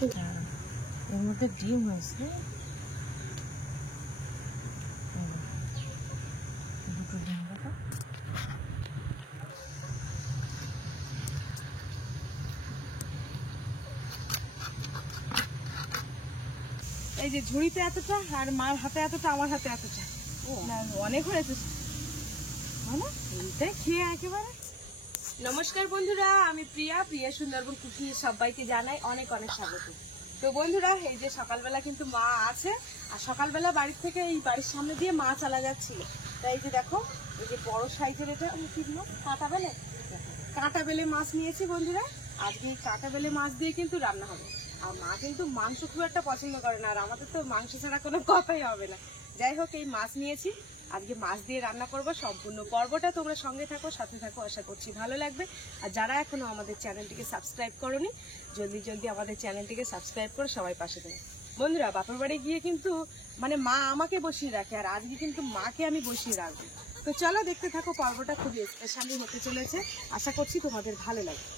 এর মধ্যে ডিম হয়েছে, দুটো ডিম দেখো। এই যে ঝুড়িতে এতটা, আর মার হাতে এতটা, আমার হাতে এতটা, অনেক হয়েছে। এইটাই খেয়ে একেবারে। নমস্কার বন্ধুরা, আমি প্রিয়া সুন্দরবন কুকি, সবাইকে জানাই অনেক অনেক স্বাগত। তো বন্ধুরা, এই যে সকালবেলা কিন্তু মা আছে, আর সকালবেলা বাড়ির থেকে এই বাড়ির সামনে দিয়ে মা চালা যাচ্ছিল। তাই এই যে দেখো, এই যে বড় সাইজের এটা কাঁটা বেলে মাছ নিয়েছি বন্ধুরা। আজকে এই কাঁটা বেলে মাছ দিয়ে কিন্তু রান্না হবে। আর মা কিন্তু মাংস খুব একটা পছন্দ করে না, আর আমাদের তো মাংস ছাড়া কোনো কথাই হবে না। যাই হোক, এই মাছ নিয়েছি, আজকে মাছ দিয়ে রান্না করবো। সম্পূর্ণ পর্বটা তোমরা সঙ্গে থাকো, সাথে থাকো, আশা করছি ভালো লাগবে। আর যারা এখনো আমাদের চ্যানেলটিকে সাবস্ক্রাইব করোনি, জলদি জলদি আমাদের চ্যানেলটিকে সাবস্ক্রাইব করে সবাই পাশে থাকো বন্ধুরা। বাপের বাড়ি গিয়ে কিন্তু মা আমাকে বসিয়ে রাখে, আর আজকে কিন্তু মাকে আমি বসিয়ে রাখবো। তো চলো দেখতে থাকো, পর্বটা খুবই স্পেশালি হতে চলেছে, আশা করছি তোমাদের ভালো লাগবে।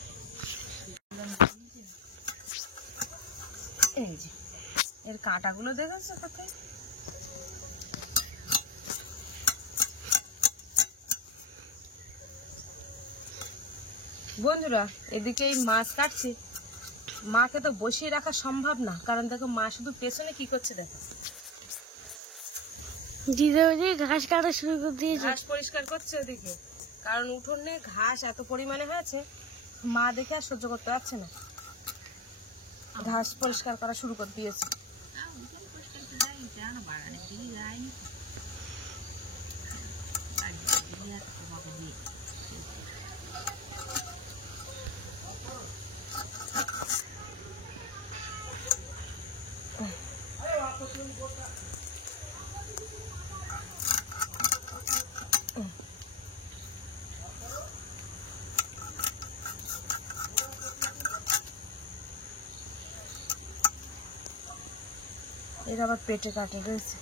এই যে এর কাঁটাগুলো দেখেছো তোকে বন্ধুরা। এদিকে এই মাছ কাটছি, মাকে তো বসিয়ে রাখা সম্ভব না, কারণ দেখো মা শুধু পেছনে কি করছে দেখো। ঘাস কাটা শুরু করে দিয়েছে, ঘাস পরিষ্কার করছে ওদিকে, কারণ উঠোনে ঘাস এত পরিমাণে হয়েছে, মা দেখে আর সহ্য করতে পারছে না, ঘাস পরিষ্কার করা শুরু করে দিয়েছে। এর আবার পেটে কাটা রয়েছে,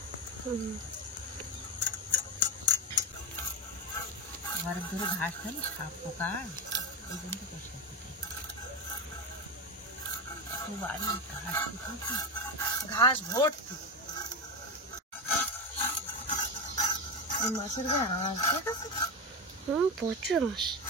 ঘরের ধরে ঘাস খালি সাপ পোকা, ওই জন্য পরিষ্কার করতে ঘাস ভর্তি। এই মাছের গায়ে ঠিক আছে, প্রচুর মাছ।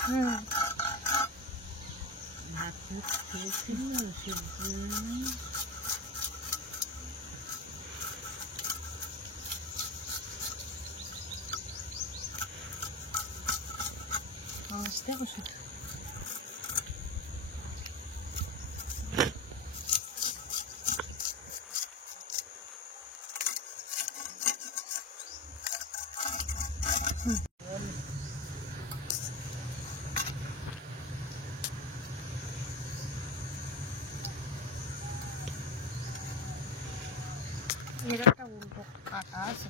দেখো শুধু এর একটা উল্টো কাটা আছে।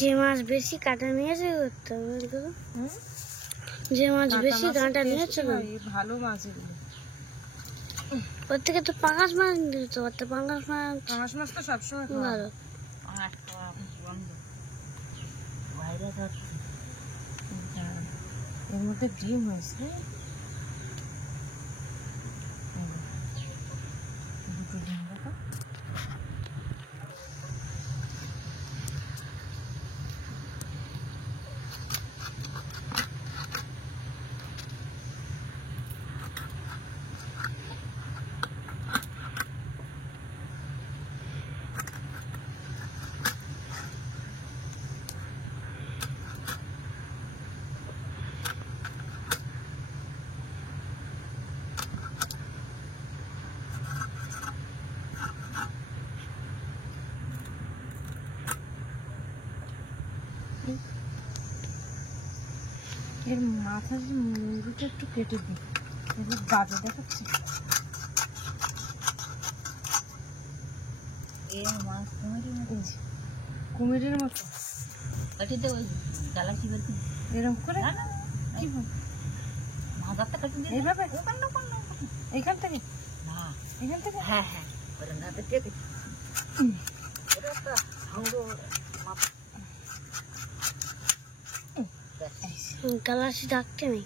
যে মাছ বেশি কাটা নিয়েছে করতে হবে, যে মাছ বেশি কাঁটা নিয়েছে ভালো মাছ, এগুলো ওর থেকে তো পাঙাশ মাছ দিতে পারতো। পাঙাশ মাছ তো সবসময় ভালো। এর মধ্যে ডিম হয়েছে, দুটো ডিম দেখো। এর মাথার মুড়িটা একটু কেটে দিই, এবার গাজা দেখাচ্ছে। কুমিরের মতো এরকম করে এইভাবে এইখান থেকে, এখান থেকে, হ্যাঁ হ্যাঁ গালাসি ডাকতে নেই।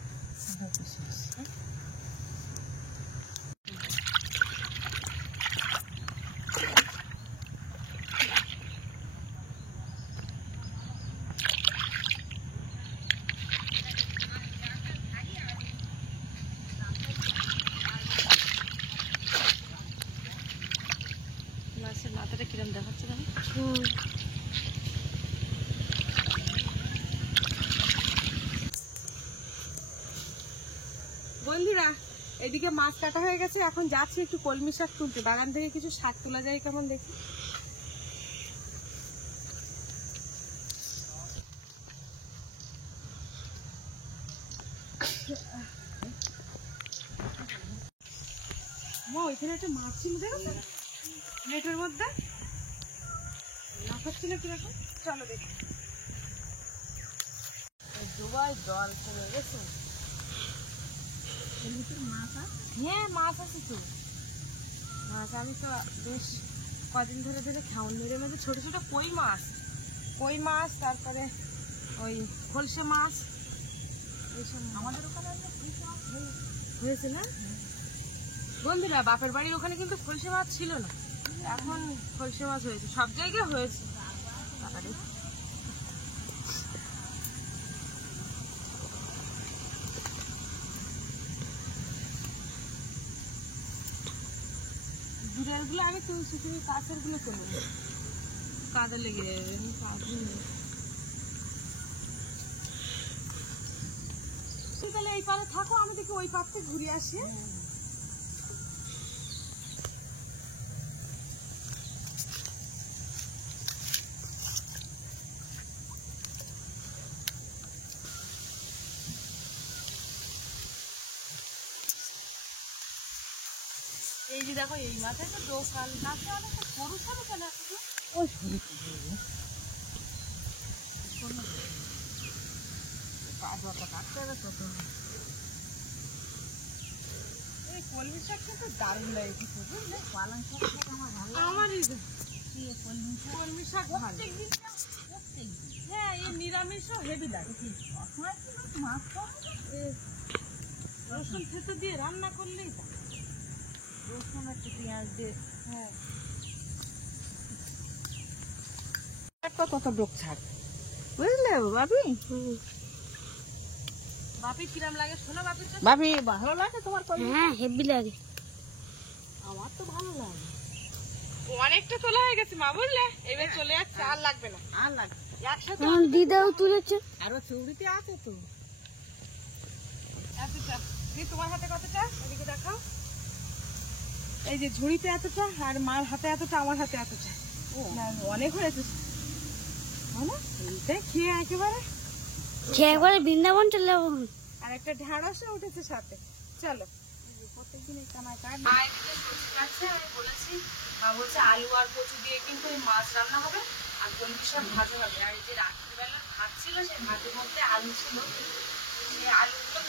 মাছের মাথাটা কিরম দেখাচ্ছে না? বন্ধুরা, এদিকে মাছ কাটা হয়ে গেছে, এখন যাচ্ছি একটু কলমি শাক তুলতে। বাগান থেকে কিছু শাক তোলা যায় কেমন দেখি। ওইখানে একটা মাছ ছিল, দেখো নেটের মধ্যে লাফাচ্ছিল কিরকম। চলো দেখি। ডোবায় জল চলে গেছে। হ্যাঁ, মাছ আছে তো। মাছ আমি তো বেশ কদিন ধরে খাওয়ান মেরে মধ্যে ছোট ছোট কই মাছ, তারপরে ওই খলসে মাছ। আমাদের ওখানে হয়েছে না বন্ধুরা? বাপের বাড়ির ওখানে কিন্তু খলসে মাছ ছিল না, এখন খলসে মাছ হয়েছে, সব জায়গায় হয়েছে। দূরের গুলো আমি তুলছি, তুমি কাছের গুলো তোলো, কাদা লেগে যাবে। তাহলে এই পারে থাকো, আমি দেখি ওই পাড়তে ঘুরে আসি। এই যে দেখো, এই মাথায় তো দোকান আছে, অনেকটা সরু সরু কেন? ওই কলমি শাকটা তো দারুণ লাগে, বুঝলে? পালং শাক আমার ভালো, আমারই কলমি শাক ভালো। হ্যাঁ, এই নিরামিষও হেভি লাগে। মাছ রসুন থেতো দিয়ে রান্না করলেই তো, রসুন একটু পেঁয়াজ দিয়ে। হ্যাঁ, কত ডোক ছাড়, বুঝলে বাপি? বাপি কিরম লাগে শোনো? বাপি ভালো লাগে তোমার? হ্যাঁ, হেভি লাগে। আমার তো ভালো লাগে। অনেকটা তোলা হয়ে গেছে মা, বুঝলে? এবার চলে যাচ্ছে, আর লাগবে না, আর লাগবে একসাথে। দিদাও তুলেছে, আরো চৌড়িতে আছে তো। এতটা তোমার হাতে কতটা? এদিকে দেখাও। এই যে ঝুড়িতে এতটা, আর মার হাতে এতটা, আমার হাতে এতটা। অনেক হয়েছে। এইটাই খেয়ে একেবারে বৃন্দাবন চলে যাবো। আর একটা ঢেঁড়সও উঠেছে সাথে। চলো, প্রত্যেকদিন এই কামাই কাট। আমি বলেছি, মা বলছে আলু আর কচু দিয়ে কিন্তু ওই মাছ রান্না হবে, আর কলমি শাক ভাজা হবে। আর এই যে রাত্রিবেলা ভাত ছিল, সেই ভাতের মধ্যে আলু ছিল, সেই আলুগুলো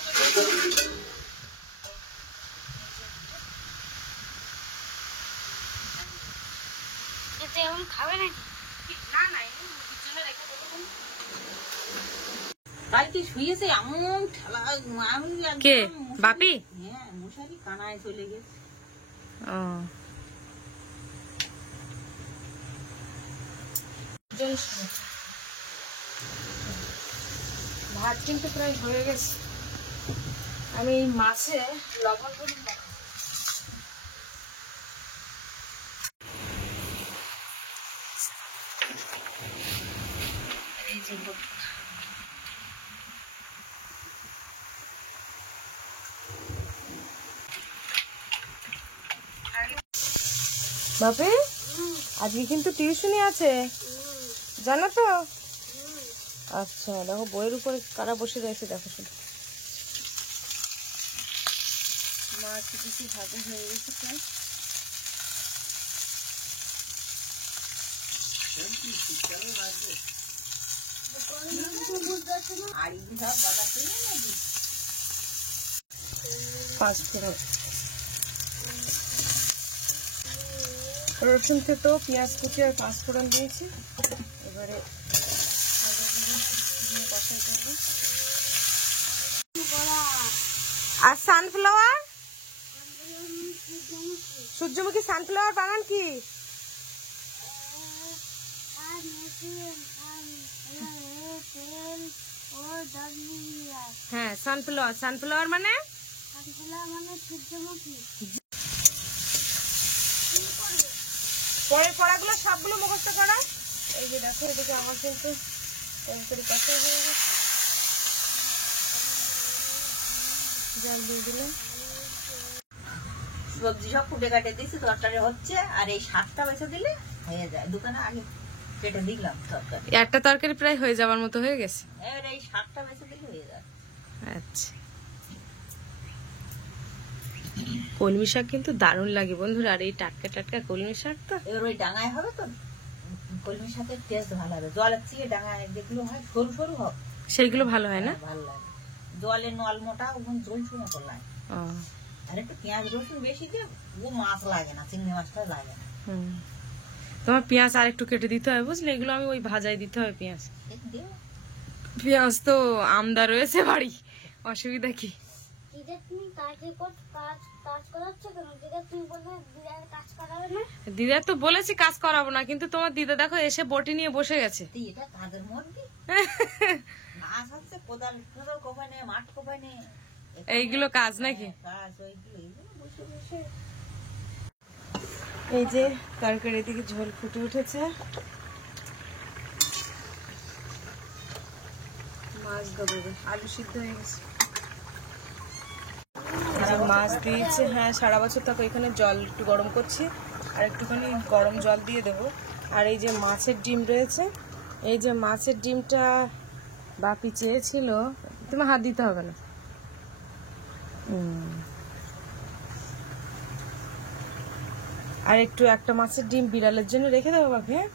খাবে নাকি? না না, মুরগির জন্য রেখে দেবো। কালকে শুয়েছে এমন ঠেলা, কে বাপি? হ্যাঁ, মশারি কানায় চলে গেছে। ভাত কিন্তু প্রায় হয়ে গেছে। আমি এই মাছে লবণ হলুদ বাপে, আজকে কিন্তু টিউশনি আছে, জানো তো? আচ্ছা, দেখো বইয়ের উপরে কারা বসে রয়েছে, দেখো শুধু। মা কিছু ভাজা হয়ে গেছে প্রায়। রসুন থেতো, পেঁয়াজ কুচি আর পাঁচফোড়ন দিয়েছি। এবারে কষাই করবো। আর সানফ্লাওয়ার, সূর্যমুখী সানফ্লাওয়ার বানান কি? হ্যাঁ সানফ্লাওয়ার, সানফ্লাওয়ার মানে সূর্যমুখী। পরের পড়াগুলো সবগুলো মুখস্থ করা। এই যে দেখো এদিকে আমার কিন্তু তরকারি কষা হয়ে গেছে, জল দিয়ে দিলাম। সবজি সব কুটে কাটে দিয়েছি, তরকারি হচ্ছে। আর এই শাকটা বেছে দিলে হয়ে যায়। দোকানে আগে কেটে দিলাম তরকারি, একটা তরকারি প্রায় হয়ে যাওয়ার মতো হয়ে গেছে। এবার এই শাকটা বেছে দিলে হয়ে যায়। আচ্ছা, কলমি শাক কিন্তু দারুণ লাগে বন্ধুরা। আর এই টাটকা টাটকা কলমি শাক তো এবার ওই ডাঙায় হবে তো কলমি শাকের টেস্ট ভালো হবে। জলের চেয়ে ডাঙায় যেগুলো হয় সরু সরু হোক, সেইগুলো ভালো হয় না? ভালো লাগে। জলে নল মোটা ওখানে জল শুনে করলাম। ও, আর একটু পেঁয়াজ রসুন বেশি দিয়ে ও মাছ লাগে না, চিংড়ি মাছটা লাগে না। তোমার পেঁয়াজ আর একটু কেটে দিতে হবে বুঝলে, এগুলো আমি ওই ভাজাই দিতে হবে পেঁয়াজ। দিও পেঁয়াজ তো আমদা রয়েছে বাড়ি, অসুবিধা কি? দিদা তুমি কাজ করাচ্ছ কেন? দিদা তুমি বলবে দিদার কাজ করাবে না। দিদা তো বলেছি কাজ করাবো না, কিন্তু তোমার দিদা দেখো এসে বটি নিয়ে বসে গেছে। এটা কাজের মধ্যে মাছ হচ্ছে, কোদাল কোপানে, মাঠ কোপানে, এইগুলো কাজ নাকি? গাছ ওইগুলো এইগুলো বসে বসে। এই যে তরকারি দিকে ঝোল ফুটে উঠেছে, মাছ দেবো, আলু সিদ্ধ হয়ে গেছে, মাছ দিয়েছে। হ্যাঁ সারা বছর থাকো এখানে। জল একটু গরম করছি, আর একটুখানি গরম জল দিয়ে দেবো। আর এই যে মাছের ডিম রয়েছে, এই যে মাছের ডিমটা বাপি চেয়েছিল, তোমার হাত দিতে হবে না। আর একটু একটা মাছের ডিম বিড়ালের জন্য রেখে দেবো বাপি। হ্যাঁ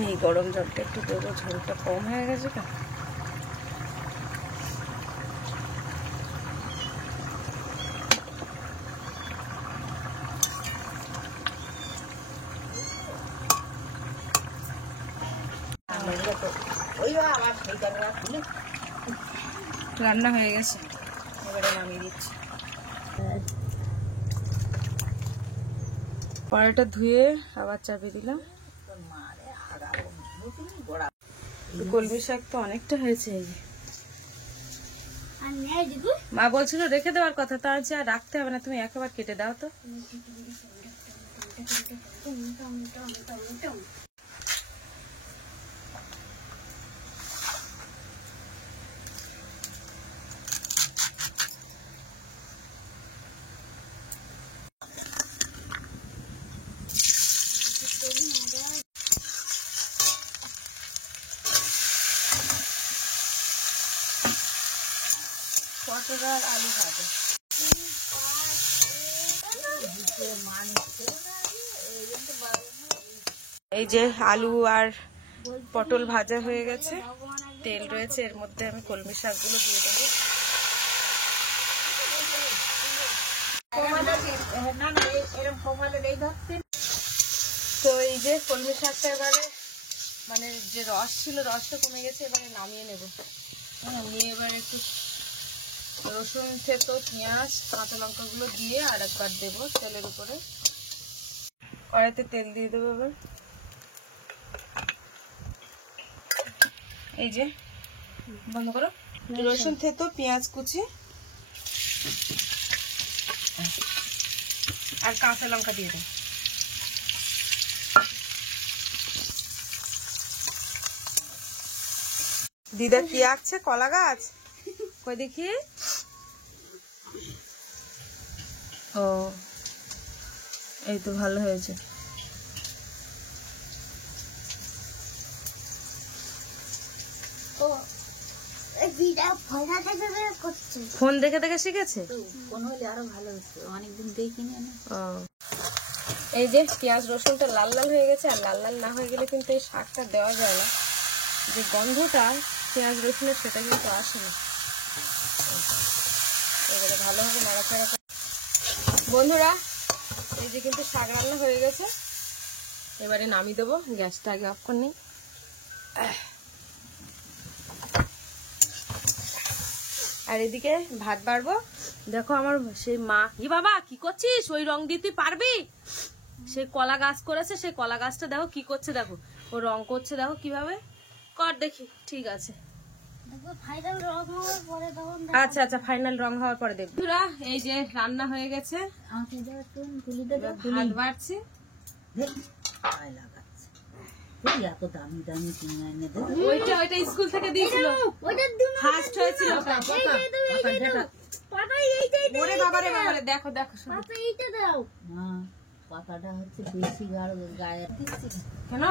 এই গরম জলটা একটু দেবো, ঝোলটা কম হয়ে গেছে তো। রান্না হয়ে গেছে, এবারে নামিয়ে দিচ্ছি। কড়াইটা ধুয়ে আবার চাপিয়ে দিলাম। কলমি শাক তো অনেকটা হয়েছে। এই যে আর নেই দিদু। মা বলছিল রেখে দেওয়ার কথা, তার যে আর রাখতে হবে না, তুমি একেবারে কেটে দাও তো। পটল আর আলু ভাজা। এই যে আলু আর পটল ভাজা হয়ে গেছে, তেল রয়েছে, এর মধ্যে আমি কলমি শাকগুলো দিয়ে দেবো। তো এই যে কলমি শাকটা এবারে মানে যে রস ছিল, রসটা কমে গেছে, এবারে নামিয়ে নেব। নিয়ে এবারে একটু রসুন থেতো, পেঁয়াজ, কাঁচা লঙ্কাগুলো দিয়ে আর একবার দেবো তেলের উপরে। কড়াইতে তেল দিয়ে দেবো এবার। এই যে বন্ধ করো। রসুন থেতো, পেঁয়াজ কুচি আর কাঁচা লঙ্কা দিয়ে দেবো। দিদা কি আঁকছে? কলা গাছ? কই দেখি। ও এই তো ভালো হয়েছে। ফোন দেখে দেখে শিখেছে। ফোন হলে আরো ভালো হচ্ছে, অনেকদিন দেখিনি আমি। এই যে পেঁয়াজ রসুনটা লাল লাল হয়ে গেছে, আর লাল লাল না হয়ে গেলে কিন্তু এই শাকটা দেওয়া যায় না। যে গন্ধটা পেঁয়াজ রসুনের সেটা কিন্তু আসে না। এবারে ভালোভাবে নাড়াচাড়া। বন্ধুরা এই যে কিন্তু শাক রান্না হয়ে গেছে, এবারে নামিয়ে দেবো, গ্যাসটা আগে অফ করে নিই। আর এদিকে ভাত বাড়বো। দেখো আমার সেই মা, ই বাবা কি করছিস, ওই রং দিয়ে তুই পারবি? সেই কলা গাছ করেছে, সেই কলা গাছটা দেখো কি করছে, দেখো ও রং করছে, দেখো কিভাবে কর দেখি। ঠিক আছে, দেখো ফাইনাল রং হওয়ার পরে তখন আচ্ছা আচ্ছা, ফাইনাল রং হওয়ার পরে দেখবো। বন্ধুরা, এই যে রান্না হয়ে গেছে, আমাকে দাও একটু, তুলি দেবে। ভাত বাড়ছি। ভয় লাগাচ্ছে। তুই এত দামি দামি কিনে এনে দে। ওইটা স্কুল থেকে দিয়েছিল, ওইটা দিন ফার্স্ট হয়েছিল ওটা। পাতা এইটাই ওরে বাবারে বাবারে, দেখো দেখো শোনো। পাতা এইটা দাও। না, পাতাটা হচ্ছে বেশি গাঢ় গায়ে দিচ্ছি। কেন?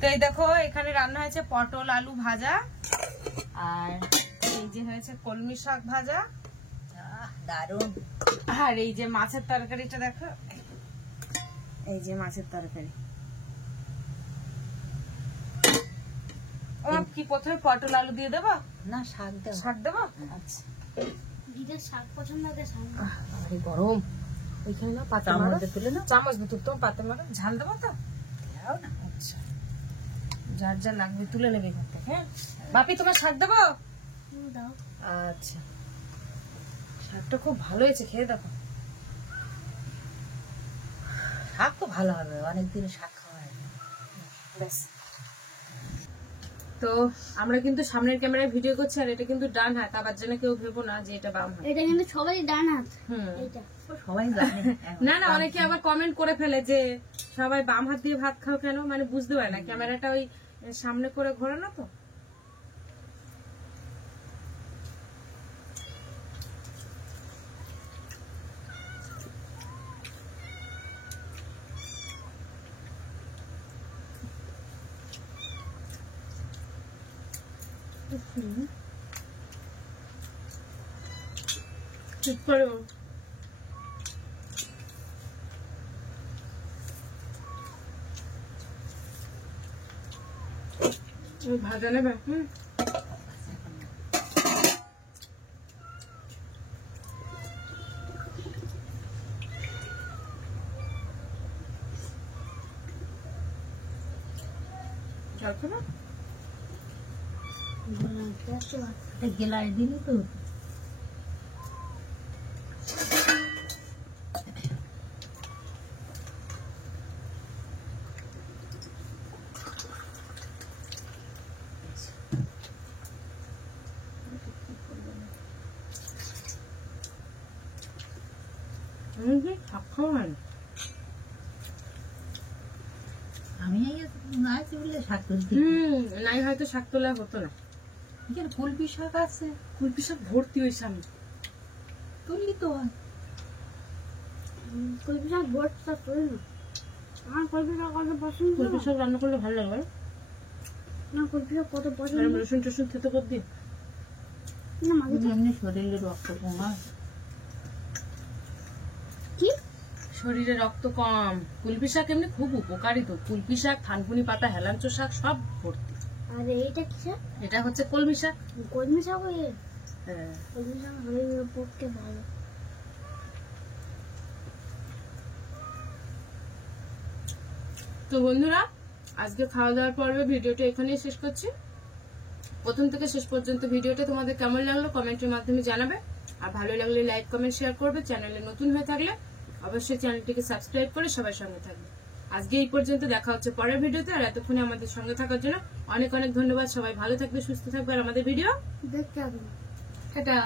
তো এই দেখো এখানে রান্না হয়েছে পটল আলু ভাজা, আর এই যে হয়েছে কলমি শাক ভাজা, দারুণ। আর এই যে মাছের তরকারিটা দেখো, এই যে মাছের তরকারি। ও কি প্রথমে পটল আলু দিয়ে দেবো? না, শাক দেব। শাক দেবো? আচ্ছা। দিদার শাক পছন্দ আছে শাক। আরে গরম, ওইখানে না পাতা চামচ মারো, দিয়ে তুলে না। চামচ দিয়ে তুলতে হবে, পাতা মারো। ঝাল দেবো তো? দাও না। আচ্ছা, যার যা লাগবে তুলে নেবে এখান থেকে। হ্যাঁ বাপি, তোমার শাক দেবো? দাও। আচ্ছা, শাকটা খুব ভালো হয়েছে, খেয়ে দেখো। শাক তো ভালো হবে, অনেকদিন শাক খাওয়া হয় না। ব্যাস। তো আমরা কিন্তু সামনের ক্যামেরায় ভিডিও করছি, আর এটা কিন্তু ডান হাত, আবার যেন কেউ ভেবো না যে এটা বাম হাত। এটা কিন্তু সবাই ডান হাত। হুম। এইটা ও সবাই জানে। না না, অনেকে আবার কমেন্ট করে ফেলে যে সবাই বাম হাত দিয়ে ভাত খাও কেন, মানে বুঝতে পারে না, ক্যামেরাটা ওই সামনে করে ঘোরে না তো। ঠিক করে ভাজা নেবে। হুম, যাচ্ছে না। গেলায় দিলি তো। শাক খাওয়া হয় না। আমি আছি বলে শাক তুলছি। নাই হয়তো শাক তোলা হতো না। এখানে কলপি শাক আছে, কুলপি শাক ভর্তি ওই সামনে। তুললি তো হয়। কলমি শাক বড়টা করে না। আমার কলমি শাক কত পছন্দ। কুলপি শাক রান্না করলে ভালো লাগবে না কলমি শাক কত পছন্দ। না? রসুন টসুন খেতে কর দিই। না মাঝে এমনি শরীরে রক্ত কমা। কি শরীরে রক্ত কম। কুলপি শাক এমনি খুব উপকারী তো। কুলপি শাক, থানকুনি পাতা, হেলাঞ্চো শাক সব ভর্তি। আর এইটা কি শাক? এটা হচ্ছে কলমি শাক। কলমি শাক ওই হ্যাঁ। কলমি শাক শরীরের পক্ষে ভালো। তো বন্ধুরা, আজকে খাওয়া দাওয়ার পর্বে ভিডিওটা এখানেই শেষ করছি। প্রথম থেকে শেষ পর্যন্ত ভিডিওটা তোমাদের কেমন লাগলো কমেন্টের মাধ্যমে জানাবে। আর ভালো লাগলে লাইক কমেন্ট শেয়ার করবে। চ্যানেলে নতুন হয়ে থাকলে অবশ্যই চ্যানেলটিকে সাবস্ক্রাইব করে সবার সঙ্গে থাকবে। আজকে এই পর্যন্ত, দেখা হচ্ছে পরের ভিডিওতে। আর এতক্ষণে আমাদের সঙ্গে থাকার জন্য অনেক অনেক ধন্যবাদ। সবাই ভালো থাকবে, সুস্থ থাকবে, আর আমাদের ভিডিও দেখতে হবে। টাটা।